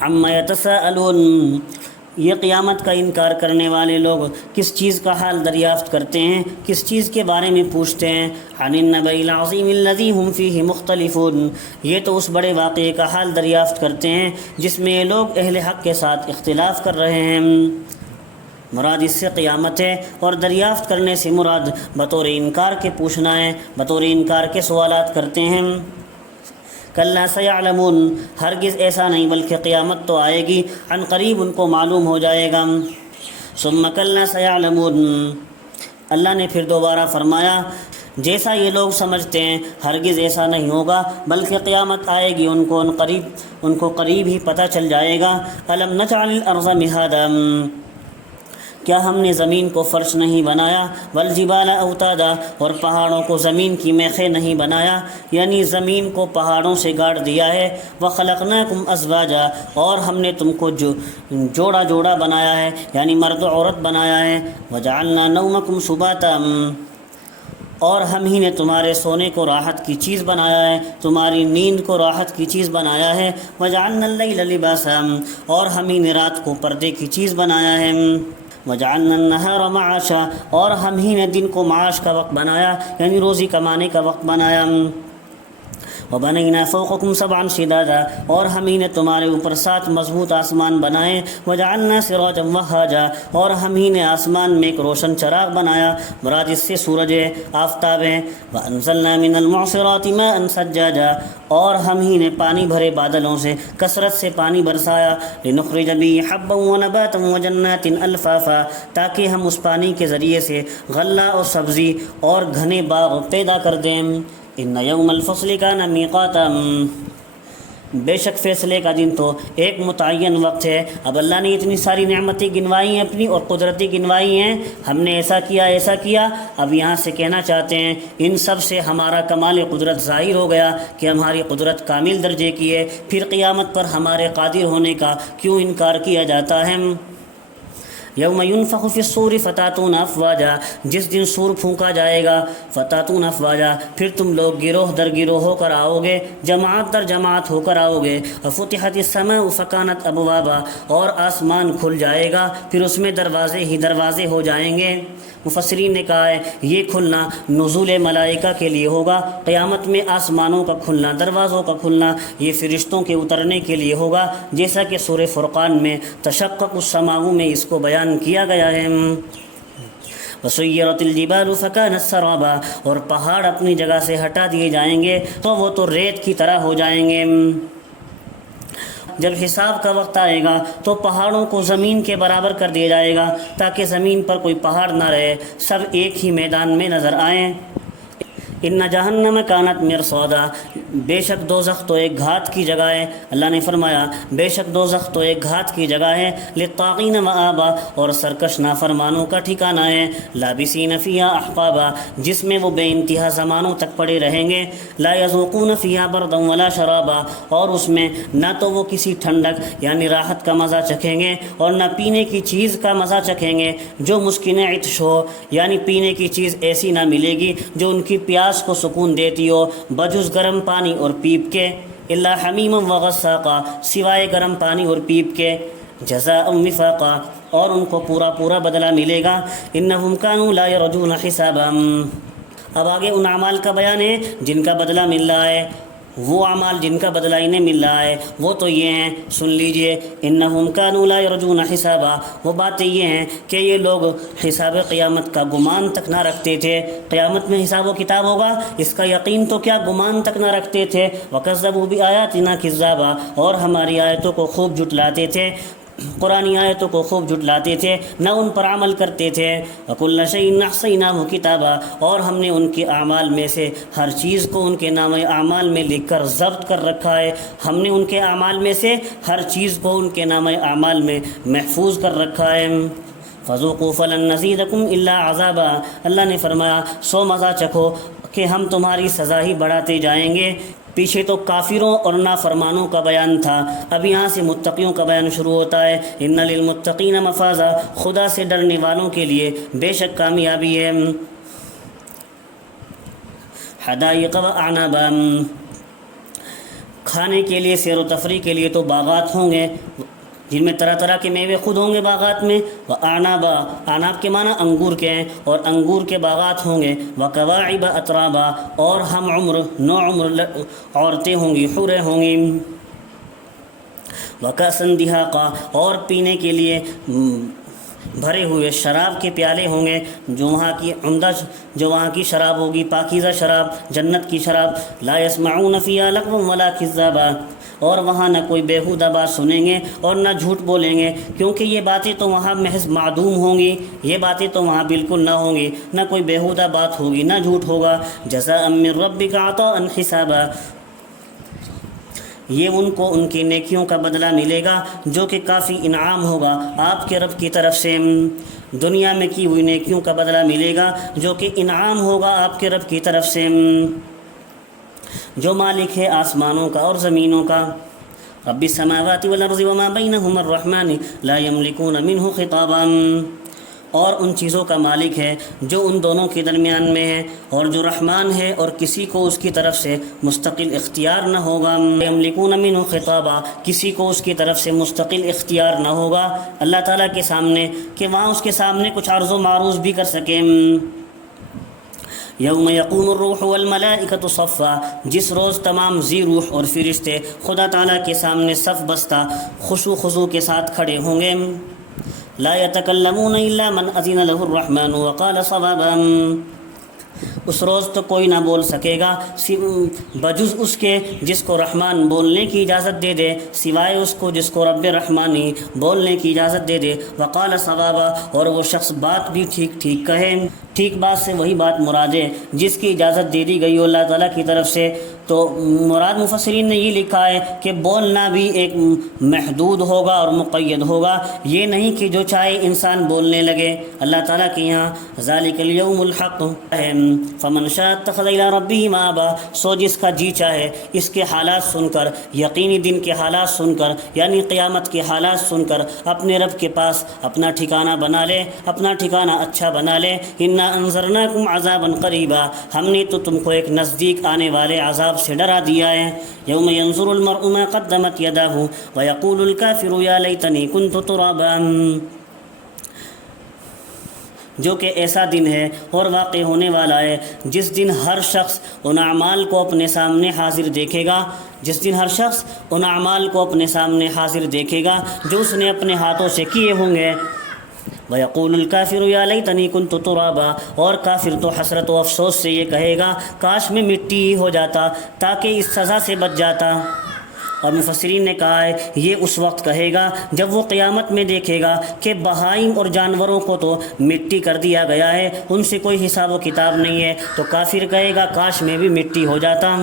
عما یتساءلون، یہ قیامت کا انکار کرنے والے لوگ کس چیز کا حال دریافت کرتے ہیں، کس چیز کے بارے میں پوچھتے ہیں؟ عن النبأ العظیم الذی هم فیہ مختلفون، یہ تو اس بڑے واقعے کا حال دریافت کرتے ہیں جس میں یہ لوگ اہل حق کے ساتھ اختلاف کر رہے ہیں۔ مراد اس سے قیامت ہے، اور دریافت کرنے سے مراد بطور انکار کے پوچھنا ہے، بطور انکار کے سوالات کرتے ہیں۔ کلا سیعلمون، ہرگز ایسا نہیں بلکہ قیامت تو آئے گی، عن قریب ان کو معلوم ہو جائے گا۔ ثم کلا سیعلمون، اللہ نے پھر دوبارہ فرمایا جیسا یہ لوگ سمجھتے ہیں ہرگز ایسا نہیں ہوگا بلکہ قیامت آئے گی، ان کو قریب ہی پتہ چل جائے گا۔ الم نجعل الارض مہادا، کیا ہم نے زمین کو فرش نہیں بنایا؟ والجبال اوتادا، اور پہاڑوں کو زمین کی میخیں نہیں بنایا، یعنی زمین کو پہاڑوں سے گاڑ دیا ہے۔ وخلقناکم ازواجا، اور ہم نے تم کو جوڑا جوڑا بنایا ہے، یعنی مرد و عورت بنایا ہے۔ وجعلنا نومکم سباتا، اور ہم ہی نے تمہارے سونے کو راحت کی چیز بنایا ہے، تمہاری نیند کو راحت کی چیز بنایا ہے۔ وجعلنا اللیل لباسا، اور ہم ہی نے رات کو پردے کی چیز بنایا ہے۔ وجعلنا النہار معاشا، اور ہم ہی نے دن کو معاش کا وقت بنایا، یعنی روزی کمانے کا وقت بنایا۔ وبنینا فوقکم سبعا شدادا، اور ہم ہی نے تمہارے اوپر 7 مضبوط آسمان بنائے۔ وجعلنا سراجا وہاجا، اور ہم ہی نے آسمان میں ایک روشن چراغ بنایا، مراد اس سے سورج ہے، آفتاب ہے۔ وانزلنا من المعصرات ماء ثجاجا، اور ہم ہی نے پانی بھرے بادلوں سے کثرت سے پانی برسایا۔ لنخرج به حبا ونباتا وجنات الفافا، تاکہ ہم اس پانی کے ذریعے سے غلہ اور سبزی اور گھنے باغ پیدا کر دیں۔ ان یوم الفصل کان میقاتا، بے شک فیصلے کا دن تو ایک متعین وقت ہے۔ اب اللہ نے اتنی ساری نعمتیں گنوائی ہیں اپنی اور قدرتی گنوائی ہیں، ہم نے ایسا کیا، اب یہاں سے کہنا چاہتے ہیں ان سب سے ہمارا کمال قدرت ظاہر ہو گیا کہ ہماری قدرت کامل درجے کی ہے، پھر قیامت پر ہمارے قادر ہونے کا کیوں انکار کیا جاتا ہے؟ یوم ینفخ فی الصور فتاتون افواجا، جس دن سور پھونکا جائے گا، فتاتون افواجا، پھر تم لوگ گروہ در گروہ ہو کر آؤ گے، جماعت در جماعت ہو کر آؤ گے۔ وفتحت السماء فکانت ابوابا، اور آسمان کھل جائے گا، پھر اس میں دروازے ہی دروازے ہو جائیں گے۔ مفسرین نے کہا ہے یہ کھلنا نزول ملائکہ کے لیے ہوگا، قیامت میں آسمانوں کا کھلنا، دروازوں کا کھلنا یہ فرشتوں کے اترنے کے لیے ہوگا، جیسا کہ سورہ فرقان میں تشقق السماء میں اس کو بیان کیا گیا ہے۔ وسیرت الجبال فکانت سرابا، اور پہاڑ اپنی جگہ سے ہٹا دیے جائیں گے تو وہ تو ریت کی طرح ہو جائیں گے۔ جب حساب کا وقت آئے گا تو پہاڑوں کو زمین کے برابر کر دیا جائے گا تاکہ زمین پر کوئی پہاڑ نہ رہے، سب ایک ہی میدان میں نظر آئیں۔ ان جہنم کانت مرصادا، بے شک دوزخ تو ایک گھات کی جگہ ہے، اللہ نے فرمایا بے شک دوزخ تو ایک گھات کی جگہ ہے، للطاغین مآبا، اور سرکش نافرمانوں کا ٹھکانہ ہے، لابسین فیہا احقابا، جس میں وہ بے انتہا زمانوں تک پڑے رہیں گے، لا یذوقون فیہا بردا ولا شرابا، اور اس میں نہ تو وہ کسی ٹھنڈک یعنی راحت کا مزہ چکھیں گے اور نہ پینے کی چیز کا مزہ چکھیں گے جو مسکن عطش ہو، یعنی پینے کی چیز ایسی نہ ملے گی جو ان کی پیاس کو سکون دیتی ہو، بجز گرم پانی اور پیپ کے، الا حمیما وغساقا، سوائے گرم پانی اور پیپ کے، جزاء وفاقا، اور ان کو پورا پورا بدلہ ملے گا۔ انہم کانوا لا یرجون حسابا، اب آگے ان اعمال کا بیان ہے جن کا بدلہ مل رہا ہے، وہ اعمال جن کا بدلہ انہیں مل رہا ہے وہ تو یہ ہیں، سن لیجئے، انہم کانوا لا یرجون حسابا، وہ باتیں یہ ہیں کہ یہ لوگ حساب قیامت کا گمان تک نہ رکھتے تھے، قیامت میں حساب و کتاب ہوگا اس کا یقین تو کیا گمان تک نہ رکھتے تھے، وکذبوا بآیاتنا کذابا، اور ہماری آیتوں کو خوب جھٹلاتے تھے، قرآنی آیتوں کو خوب جھٹلاتے تھے، نہ ان پر عمل کرتے تھے۔ وَكُلَّ شَيْءٍ أَحْصَيْنَاهُ كِتَابًا، اور ہم نے ان کے اعمال میں سے ہر چیز کو ان کے نام اعمال میں لکھ کر ضبط کر رکھا ہے، ہم نے ان کے اعمال میں سے ہر چیز کو ان کے نام اعمال میں محفوظ کر رکھا ہے۔ فَذُوقُوا فَلَن نَّزِيدَكُمْ إِلَّا عَذَابًا، اللہ نے فرمایا سو مزہ چکھو کہ ہم تمہاری سزا ہی بڑھاتے جائیں گے۔ پیچھے تو کافروں اور نافرمانوں کا بیان تھا، اب یہاں سے متقیوں کا بیان شروع ہوتا ہے۔ ان للمتقین مفازا، خدا سے ڈرنے والوں کے لیے بے شک کامیابی ہے۔ حدائق واعنابا، کھانے کے لیے، سیر و تفریح کے لیے تو باغات ہوں گے جن میں طرح طرح کے میوے خود ہوں گے باغات میں. وَأَعْنَابًا، اعناب کے معنی انگور کے ہیں، اور انگور کے باغات ہوں گے. وَكَوَاعِبَ أَتْرَابًا، اور ہم عمر نو عمر عورتیں ہوں گی، حوریں ہوں گی. وَكَأْسًا دِهَاقًا، اور پینے کے لیے بھرے ہوئے شراب کے پیالے ہوں گے، جو وہاں کی عمدہ، جو وہاں کی شراب ہوگی، پاکیزہ شراب، جنت کی شراب. لَا يَسْمَعُونَ فِيهَا لَغْوًا وَلَا كِذَّابًا، اور وہاں نہ کوئی بیہودہ بات سنیں گے اور نہ جھوٹ بولیں گے، کیونکہ یہ باتیں تو وہاں محض معدوم ہوں گی، یہ باتیں تو وہاں بالکل نہ ہوں گی، نہ کوئی بیہودہ بات ہوگی، نہ جھوٹ ہوگا. جزاء من ربک عطاء حسابا، یہ ان کو ان کی نیکیوں کا بدلہ ملے گا جو کہ کافی انعام ہوگا آپ کے رب کی طرف سے. دنیا میں کی ہوئی نیکیوں کا بدلہ ملے گا جو کہ انعام ہوگا آپ کے رب کی طرف سے، جو مالک ہے آسمانوں کا اور زمینوں کا. رب السماوات والارض وما بینہما الرحمن لا یملکون منہ خطابا، اور ان چیزوں کا مالک ہے جو ان دونوں کے درمیان میں ہے اور جو رحمان ہے، اور کسی کو اس کی طرف سے مستقل اختیار نہ ہوگا. یملکون منہ خطابا، کسی کو اس کی طرف سے مستقل اختیار نہ ہوگا اللہ تعالیٰ کے سامنے کہ وہاں اس کے سامنے کچھ عرض و معروض بھی کر سکیں. یوم یقوم الروح والملائکۃ صفا، جس روز تمام ذی روح اور فرشتے خدا تعالیٰ کے سامنے صف بستہ خشوع خضوع کے ساتھ کھڑے ہوں گے. لا يتکلمون الا من اذن له الرحمن وقال صوابا، اس روز تو کوئی نہ بول سکے گا بجز اس کے جس کو رحمان بولنے کی اجازت دے دے، سوائے اس کو جس کو رب رحمانی بولنے کی اجازت دے دے. وقال صوابا، اور وہ شخص بات بھی ٹھیک ٹھیک کہے. ٹھیک بات سے وہی بات مراد ہے جس کی اجازت دے دی گئی ہو اللہ تعالیٰ کی طرف سے. تو مراد مفسرین نے یہ لکھا ہے کہ بولنا بھی ایک محدود ہوگا اور مقید ہوگا، یہ نہیں کہ جو چاہے انسان بولنے لگے. اللہ تعالیٰ کے یہاں ذالک الیوم الحق ہے، فمن شاء اتخذ الی ربہ مآبا، سو جس کا جی چاہے اس کے حالات سن کر، یقینی دن کے حالات سن کر، یعنی قیامت کے حالات سن کر اپنے رب کے پاس اپنا ٹھکانہ بنا لے، اپنا ٹھکانہ اچھا بنا لے. انا انذرناکم عذابا قریبا، ہم نے تو تم کو ایک نزدیک آنے والے عذاب سے ڈرا دیا ہے. یوم ینظر المرء ما قدمت یداہ ویقول الکافر یا لیتنی کنت ترابا، جو کہ ایسا دن ہے اور واقع ہونے والا ہے جس دن ہر شخص ان اعمال کو اپنے سامنے حاضر دیکھے گا، جس دن ہر شخص ان اعمال کو اپنے سامنے حاضر دیکھے گا جو اس نے اپنے ہاتھوں سے کیے ہوں گے. وَيَقُولُ الْكَافِرُ يَا لَيْتَنِي كُنْتُ تُرَابًا، اور کافر تو حسرت و افسوس سے یہ کہے گا کاش میں مٹی ہی ہو جاتا تاکہ اس سزا سے بچ جاتا. اور مفسرین نے کہا ہے یہ اس وقت کہے گا جب وہ قیامت میں دیکھے گا کہ بہائم اور جانوروں کو تو مٹی کر دیا گیا ہے، ان سے کوئی حساب و کتاب نہیں ہے، تو کافر کہے گا کاش میں بھی مٹی ہو جاتا.